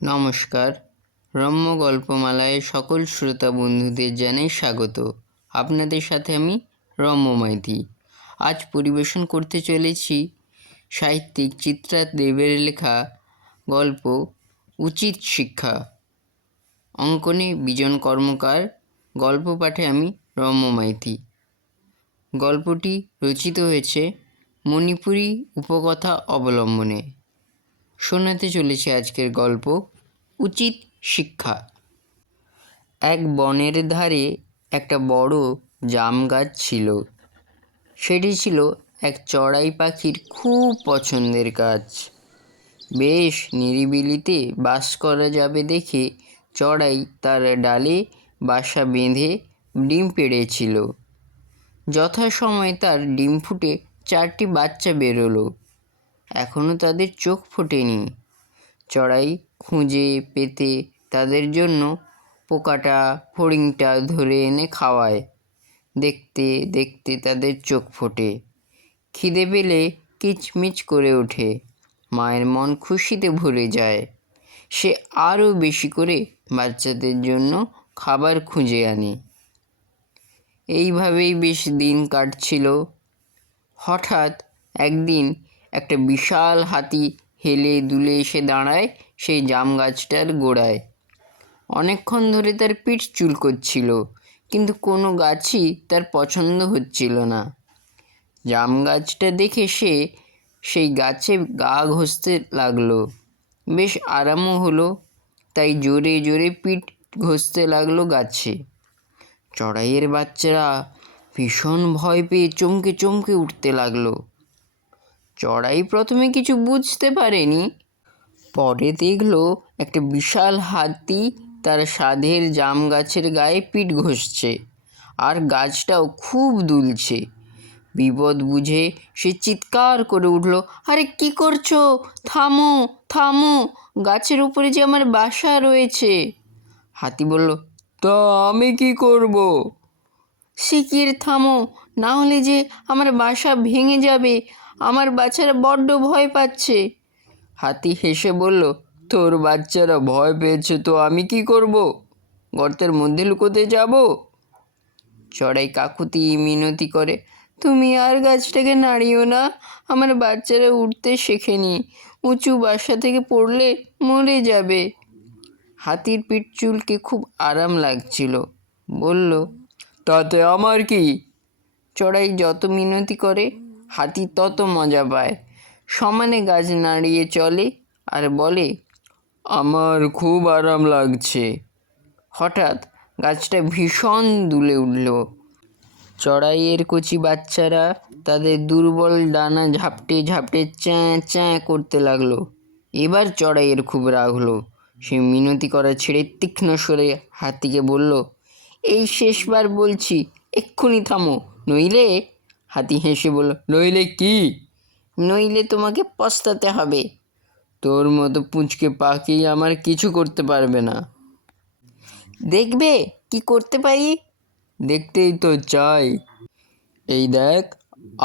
নমস্কার। রম্য গল্পমালায় সকল শ্রোতা বন্ধুদের জানাই স্বাগত। আপনাদের সাথে আমি রম্য মাইতি। আজ পরিবেশন করতে চলেছি সাহিত্যিক চিত্রা দেবের লেখা গল্প উচিত শিক্ষা। অঙ্কনে বিজন কর্মকার, গল্প পাঠে আমি রম্য মাইতি। গল্পটি রচিত হয়েছে মণিপুরী উপকথা অবলম্বনে। শোনাতে চলেছি আজকের গল্প উচিত শিক্ষা। এক বনের ধারে একটা বড় জাম গাছ ছিল। সেটি ছিল এক চড়াই পাখির খুব পছন্দের গাছ। বেশ নিরিবিলিতে বাস করা যাবে দেখে চড়াই তার ডালে বাসা বেঁধে ডিম পেড়েছিল। যথাসময়ে তার ডিম ফুটে 4টি বাচ্চা বেরোলো। এখনও তাদের চোখ ফোটেনি। চড়াই খুঁজে পেতে তাদের জন্য পোকাটা ফড়িংটা ধরে এনে খাওয়ায়। দেখতে দেখতে তাদের চোখ ফোটে, খিদে পেলে কিচমিচ করে ওঠে। মায়ের মন খুশিতে ভরে যায়। সে আরও বেশি করে বাচ্চাদের জন্য খাবার খুঁজে আনে। এইভাবেই বেশ দিন কাটছিল। হঠাৎ একদিন একটা বিশাল হাতি হেলে দুলে এসে দাঁড়ায় সেই জাম গাছটার গোড়ায়। অনেকক্ষণ ধরে তার পিঠ চুলকোচ্ছিল, কিন্তু কোনো গাছই তার পছন্দ হচ্ছিল না। জাম গাছটা দেখে সে সেই গাছে গা ঘষতে লাগলো। বেশ আরামও হলো, তাই জোরে জোরে পিঠ ঘষতে লাগলো গাছে। চড়াইয়ের বাচ্চারা ভীষণ ভয় পেয়ে চমকে চমকে উঠতে লাগলো। চড়াই প্রথমে কিছু বুঝতে পারেনি। পরে দেখলো একটা বিশাল হাতি তার সাধের জাম গাছের গায়ে পিঠ ঘষছে, আর গাছটাও খুব দুলছে। বিপদ বুঝে সে চিৎকার করে উঠল, আরে কি করছো? থামো থামো, গাছের উপরে যে আমার বাসা রয়েছে। হাতি বলল, তা আমি কি করব? শিগগির থামো, না হলে যে আমার বাসা ভেঙে যাবে। আমার বাচ্চারা বড্ড ভয় পাচ্ছে। হাতি হেসে বলল, তোর বাচ্চারা ভয় পেয়েছে তো আমি কি করব? গর্তের মধ্যে লুকোতে যাব? চড়াই কাকুতি মিনতি করে, তুমি আর গাছটাকে নাড়িও না, আমার বাচ্চারা উঠতে শেখেনি, উঁচু বাসা থেকে পড়লে মরে যাবে। হাতির পিঠ চুলকে খুব আরাম লাগছিল, বলল, তাতে আমার কি? চড়াই যত মিনতি করে হাতি তত মজা পায়। সমানে গাছ নাড়িয়ে চলে আর বলে, আমার খুব আরাম লাগছে। হঠাৎ গাছটা ভীষণ দুলে উঠল। চড়াইয়ের কচি বাচ্চারা তাদের দুর্বল ডানা ঝাপটে ঝাপটে চ্যাঁ চ্যাঁ করতে লাগলো। এবার চড়াইয়ের খুব রাগ হলো। সে মিনতি করা ছেড়ে তীক্ষ্ণ স্বরে হাতিকে বলল, এই শেষবার বলছি, এক্ষুনি থামো, নইলে। হাতি হেসে বলল, নইলে কি? নইলে তোমাকে পস্তাতে হবে। তোর মতো পুঁচকে পাখি আমার কিছু করতে পারবে না। দেখবে কি করতে পারি? দেখতেই তো চাই। এই দেখ,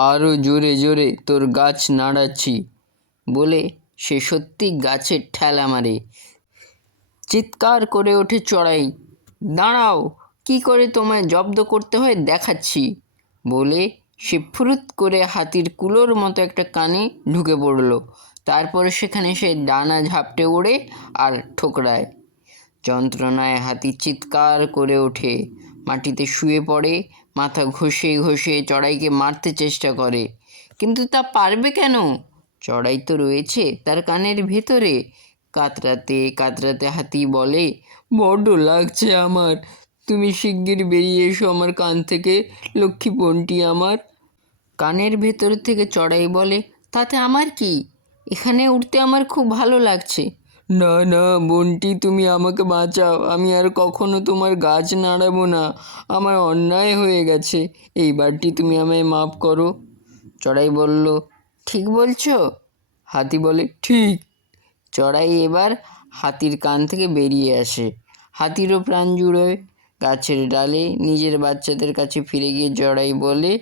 আরও জোরে জোরে তোর গাছ নাড়াচ্ছি। বলে সে সত্যি গাছের ঠেলা মারে। চিৎকার করে ওঠে চড়াই, দাঁড়াও, কি করে তোমায় জব্দ করতে হয় দেখাচ্ছি। বলে সে ফুরুত করে হাতির কুলোর মতো একটা কানে ঢুকে পড়ল। তারপরে সেখানে সে ডানা ঝাপটে ওড়ে আর ঠোকরায়। যন্ত্রণায় হাতি চিৎকার করে ওঠে, মাটিতে শুয়ে পড়ে, মাথা ঘষে ঘষে চড়াইকে মারতে চেষ্টা করে। কিন্তু তা পারবে কেন? চড়াই তো রয়েছে তার কানের ভেতরে। কাতরাতে কাতরাতে হাতি বলে, বড্ড লাগছে আমার, তুমি শিগগির বেরিয়ে এসো আমার কান থেকে, লক্ষ্মী বোনটি আমার। কানের ভেতর থেকে চড়াই বলে, তাতে আমার কি? এখানে উঠতে আমার খুব ভালো লাগছে। না না বোনটি, তুমি আমাকে বাঁচাও, আমি আর কখনো তোমার গাছ নাড়াবো না, আমার অন্যায় হয়ে গেছে, এইবারটি তুমি আমায় মাফ করো। চড়াই বলল, ঠিক বলছো? হাতি বলে, ঠিক। চড়াই এবার হাতির কান থেকে বেরিয়ে আসে। হাতিরও প্রাণ জুড়োয়। গাছের ডালে নিজের বাচ্চাদের কাছে ফিরে গিয়ে চড়াই বলে,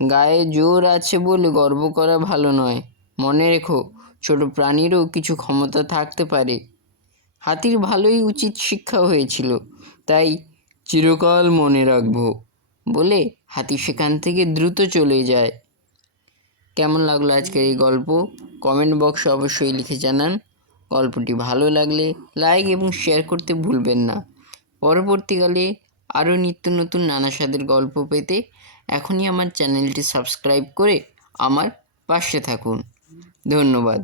গায়ে জোর আছে বলে গর্ব করা ভালো নয়। মনে রেখো, ছোট প্রাণীরও কিছু ক্ষমতা থাকতে পারে। হাতির ভালোই উচিত শিক্ষা হয়েছিল, তাই চিরকাল মনে রাখবো বলে হাতি সেখান থেকে দ্রুত চলে যায়। কেমন লাগলো আজকের এই গল্প? কমেন্ট বক্সে অবশ্যই লিখে জানান। গল্পটি ভালো লাগলে লাইক এবং শেয়ার করতে ভুলবেন না। পরবর্তীকালে আরও নিত্য নতুন নানা স্বাদের গল্প পেতে এখনই আমার চ্যানেলটি সাবস্ক্রাইব করে আমার পাশে থাকুন। ধন্যবাদ।